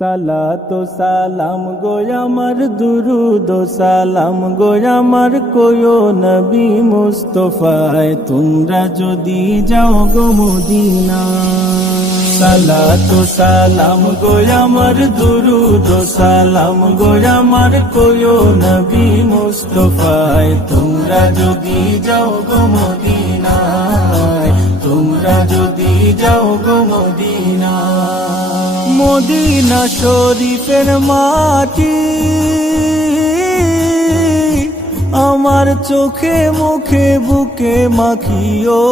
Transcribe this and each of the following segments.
সালাতু সালাম গো আমার দুরুদ ও সালাম গো আমার কোয়ো নবী মুস্তাফায় তোমরা যদি যাও গো মদিনা। সালাতু সালাম গো আমার দুরুদ ও সালাম গো আমার কোয়ো নবী মুস্তাফায় তোমরা যদি যাও গো মদিনায়, তোমরা যদি যাও গো মদিনা। মদিনা শরীফের মাটি আমার চোখে মুখে বুকে মাখিও,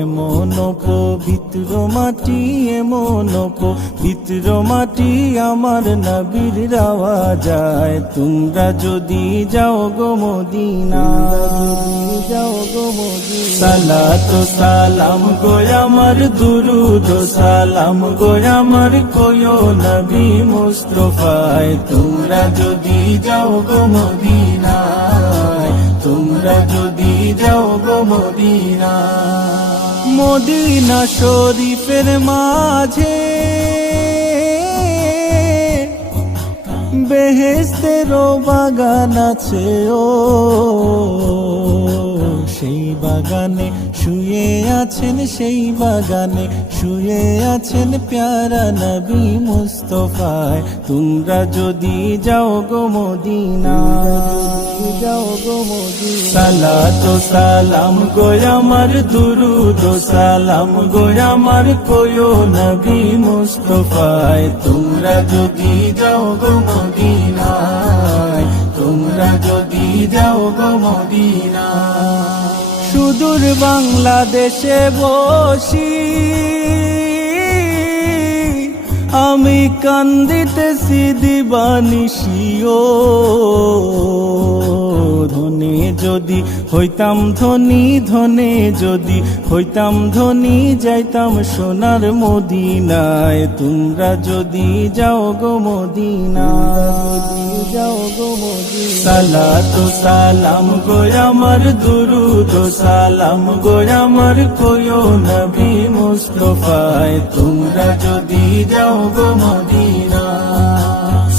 এমন পবিত্র মাটি, এমন পবিত্র মাটি আমার নবীর রাওয়া যায়। তোমরা যদি যাও গো মদিনা, যাও গো মদিনা। সালাতু সালাম গো আমার দুরুদ ও সালাম গো আমার কোয়ো নবী মুস্তাফায় তোমরা যদি যাও গো মদিনা, তোমরা যদি যাও গো মদিনা। মদিনা শরীফের মাঝে বেহেশতেরও বাগান আছে ও, সেই বাগানে শুয়ে আছেন, সেই বাগানে শুয়ে আছেন প্যারা নবী মুস্তাফায় তোমরা যদি যাও গো মদিনা, যাও গো মদিনা। সালাতু সালাম গো আমার দুরুদ ও সালাম গো আমার কোয়ো নবী মুস্তাফায় তোমরা যদি যাও গো মদিনায়, তোমরা যদি যাও গো মদিনা। সুদূর বাংলাদেশে বসি আমি কান্দিতেছি দিবানিশিও, ধনে যদি হইতাম ধনী, ধনে যদি হইতাম ধনী যাইতাম সোনার মদিনায় তোমরা যদি যাও গো মদিনা, যাও গো মদিনা। সালাতু সালাম গো আমার দুরুদ ও সালাম গো আমার কোয়ো নবী মুস্তাফায় তোমরা যদি যাও গো মদিনা।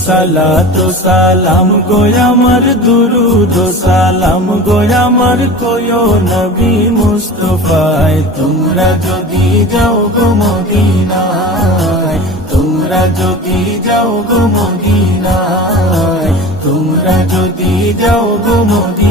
সালাতু সালাম গো আমার দুরুদ ও সালাম গো আমার কোয়ো নবী মুস্তাফায় তোমরা যদি যাও গো মদিনায়, তোমরা যদি যাও গো মদিনায়, তোমরা যদি যাও গো মদিনায়।